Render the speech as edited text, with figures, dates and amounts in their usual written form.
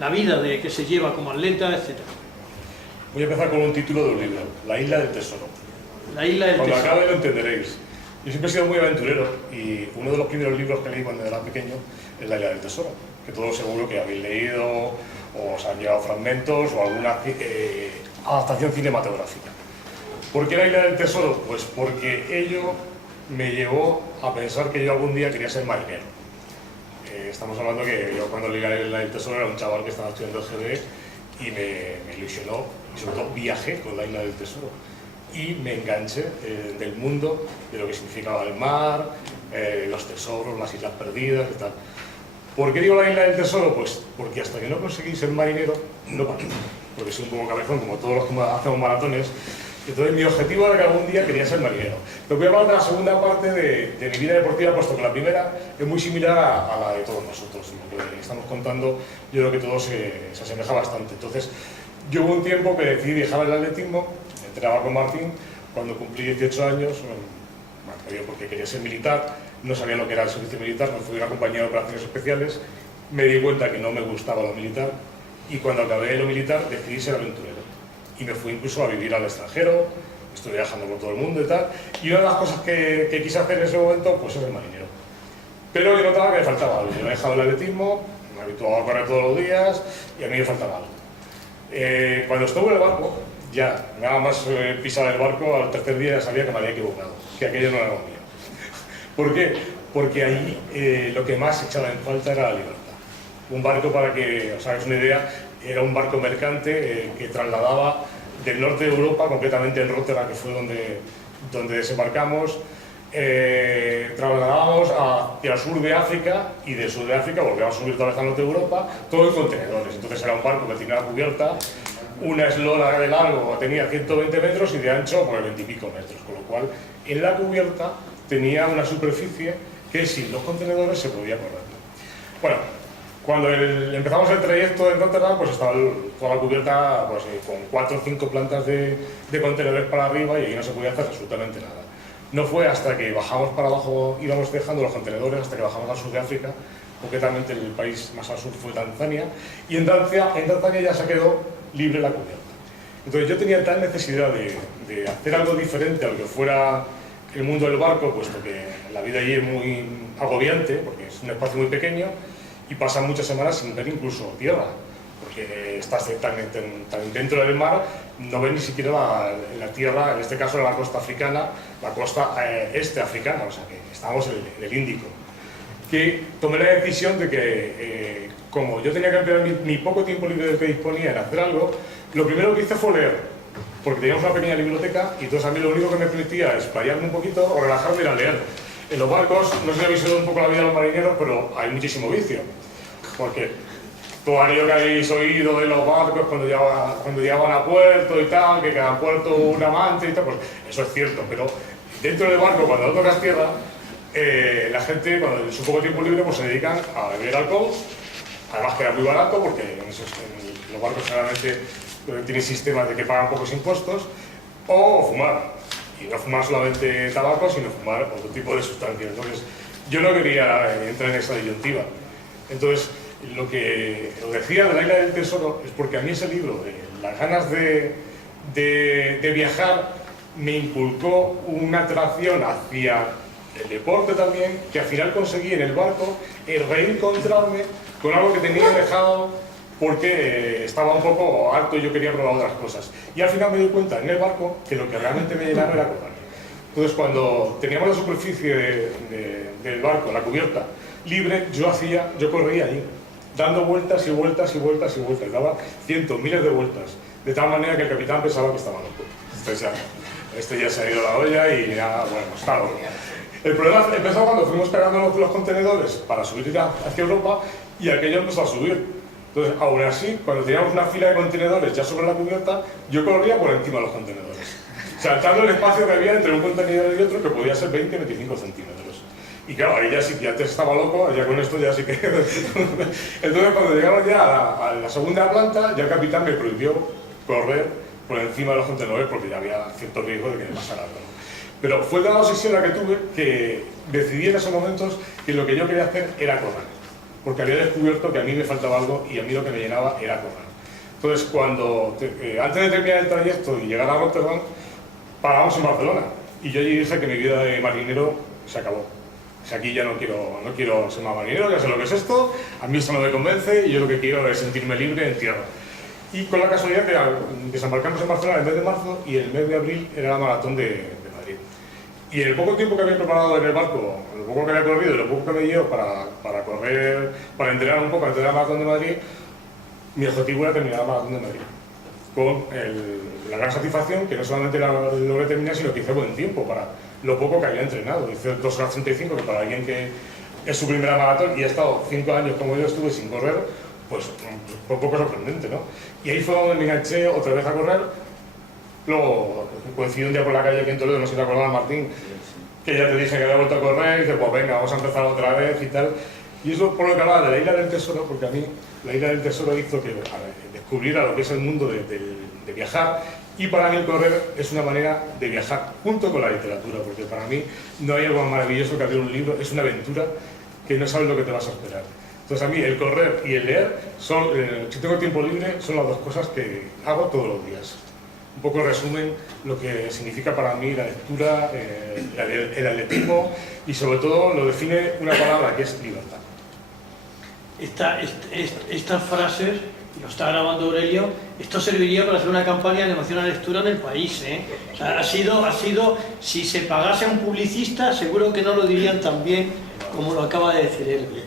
la vida que se lleva como atleta, etc. Voy a empezar con un título de un libro, La isla del tesoro. La isla del Cuando tesoro. acabe lo entenderéis. Yo siempre he sido muy aventurero y uno de los primeros libros que leí cuando era pequeño es La isla del tesoro, que todos seguro que habéis leído o os han llegado fragmentos o alguna adaptación cinematográfica. ¿Por qué La isla del tesoro? Pues porque ello me llevó a pensar que yo algún día quería ser marinero. Estamos hablando que yo cuando leí La isla del tesoro era un chaval que estaba estudiando GB y me ilusionó y sobre todo viajé con La isla del tesoro. Y me enganché del mundo, de lo que significaba el mar, los tesoros, las islas perdidas y tal. ¿Por qué digo la isla del tesoro? Pues porque hasta que no conseguí ser marinero, no paré. Porque soy un poco cabezón, como todos los que hacemos maratones. Entonces mi objetivo era que algún día quería ser marinero. Pero voy a hablar de la segunda parte de mi vida deportiva, puesto que la primera es muy similar a la de todos nosotros. Lo que estamos contando, yo creo que todo se asemeja bastante. Entonces, yo hubo un tiempo que decidí dejar el atletismo, entrenaba con Martín, cuando cumplí 18 años, porque quería ser militar, no sabía lo que era el servicio militar, me fui a una compañía de operaciones especiales, me di cuenta que no me gustaba lo militar y cuando acabé lo militar decidí ser aventurero. Y me fui incluso a vivir al extranjero, estuve viajando por todo el mundo y tal, y una de las cosas que quise hacer en ese momento pues es el marinero. Pero yo notaba que me faltaba algo, yo he dejado el atletismo, me habituaba a correr todos los días y a mí me faltaba algo. Cuando estuve en el barco, ya, nada más pisar el barco, al tercer día ya sabía que me había equivocado, que aquello no era lo mío. ¿Por qué? Porque ahí lo que más echaba en falta era la libertad. Un barco, para que os hagáis una idea, era un barco mercante que trasladaba del norte de Europa, concretamente en Rotterdam, que fue donde desembarcamos, trasladábamos hacia el sur de África y del sur de África volvíamos a subir otra vez al norte de Europa, todo en contenedores. Entonces era un barco que tenía la cubierta, una eslora de largo tenía 120 metros y de ancho pues 20 y pico metros, con lo cual en la cubierta tenía una superficie que sin los contenedores se podía correr. Bueno, cuando empezamos el trayecto en Rotterdam, pues estaba toda la cubierta pues, con 4 o 5 plantas de contenedores para arriba y ahí no se podía hacer absolutamente nada. No fue hasta que bajamos para abajo, íbamos dejando los contenedores hasta que bajamos al sur de África, concretamente el país más al sur fue Tanzania, y en Tanzania ya se quedó libre la cubierta. Entonces yo tenía tal necesidad de hacer algo diferente a lo que fuera el mundo del barco, puesto que la vida allí es muy agobiante, porque es un espacio muy pequeño y pasan muchas semanas sin ver incluso tierra, porque estás tan dentro del mar, no ves ni siquiera la tierra, en este caso era la costa africana, la costa este africana, o sea que estábamos en el Índico. Que tomé la decisión de que, como yo tenía que emplear mi poco tiempo libre del que disponía en hacer algo, lo primero que hice fue leer, porque teníamos una pequeña biblioteca y entonces a mí lo único que me permitía explayarme un poquito o relajarme era leer. En los barcos, no sé si habéis oído un poco la vida de los marineros, pero hay muchísimo vicio, porque todo aquello que habéis oído de los barcos cuando llegaban a puerto y tal, que cada puerto un amante y tal, pues eso es cierto, pero dentro del barco, cuando no tocas tierra, la gente, cuando en su poco tiempo libre, pues se dedican a beber alcohol, además que era muy barato, porque en los barcos generalmente tienen sistemas de que pagan pocos impuestos, o fumar. Y no fumar solamente tabaco, sino fumar otro tipo de sustancias. Entonces, yo no quería entrar en esa disyuntiva. Entonces, lo que os decía de la isla del tesoro es porque a mí ese libro, las ganas de viajar, me inculcó una atracción hacia el deporte también, que al final conseguí en el barco el reencontrarme con algo que tenía dejado porque estaba un poco harto y yo quería probar otras cosas. Y al final me di cuenta en el barco que lo que realmente me llenaba era correr. Entonces cuando teníamos la superficie del barco, la cubierta, libre, yo corría allí, dando vueltas y vueltas y vueltas y vueltas, daba cientos, miles de vueltas, de tal manera que el capitán pensaba que estaba loco. Entonces ya se ha ido la olla y ya, bueno, está loco. El problema empezó cuando fuimos cargando los contenedores para subir hacia Europa y aquello empezó a subir. Entonces, aún así, cuando teníamos una fila de contenedores ya sobre la cubierta, yo corría por encima de los contenedores, saltando el espacio que había entre un contenedor y otro, que podía ser 20-25 centímetros. Y claro, ahí ya sí que antes estaba loco, ya con esto ya sí que... Entonces, cuando llegamos ya a la segunda planta, ya el capitán me prohibió correr por encima de los contenedores porque ya había cierto riesgo de que me pasara algo. Pero fue la obsesión la que tuve que decidí en esos momentos que lo que yo quería hacer era correr. porque había descubierto que a mí me faltaba algo y a mí lo que me llenaba era correr. Entonces, antes de terminar el trayecto y llegar a Rotterdam, paramos en Barcelona. Y yo allí dije que mi vida de marinero se acabó. O sea, aquí ya no quiero ser más marinero, ya sé lo que es esto, a mí esto no me convence y yo lo que quiero es sentirme libre en tierra. Y con la casualidad que desembarcamos en Barcelona en el mes de marzo y el mes de abril era la maratón de Madrid. Y en el poco tiempo que había preparado en el barco, lo poco que había corrido y lo poco que me dio para correr, para entrenar un poco antes de la maratón de Madrid, mi objetivo era terminar la maratón de Madrid. Con la gran satisfacción que no solamente logré terminar, sino que hice buen tiempo para lo poco que había entrenado. Hice 2 horas 35, que para alguien que es su primera maratón y ha estado 5 años como yo estuve sin correr, pues fue un poco sorprendente, ¿no? Y ahí fue donde me enganché otra vez a correr. Luego coincidí un día por la calle aquí en Toledo, no sé si te acordás, Martín, que ya te dije que había vuelto a correr y dice, pues venga, vamos a empezar otra vez y tal. Y eso por lo que hablaba de la Isla del Tesoro, porque a mí la Isla del Tesoro hizo que descubriera lo que es el mundo de viajar, y para mí el correr es una manera de viajar junto con la literatura, porque para mí no hay algo más maravilloso que abrir un libro, es una aventura que no sabes lo que te vas a esperar. Entonces a mí el correr y el leer, si tengo tiempo libre, son las dos cosas que hago todos los días. Un poco resumen lo que significa para mí la lectura, el atletismo, y sobre todo lo define una palabra que es libertad. Estas frases, lo está grabando Aurelio, esto serviría para hacer una campaña de emoción a lectura en el país, ¿eh? O sea, ha sido, si se pagase a un publicista, seguro que no lo dirían tan bien como lo acaba de decir él.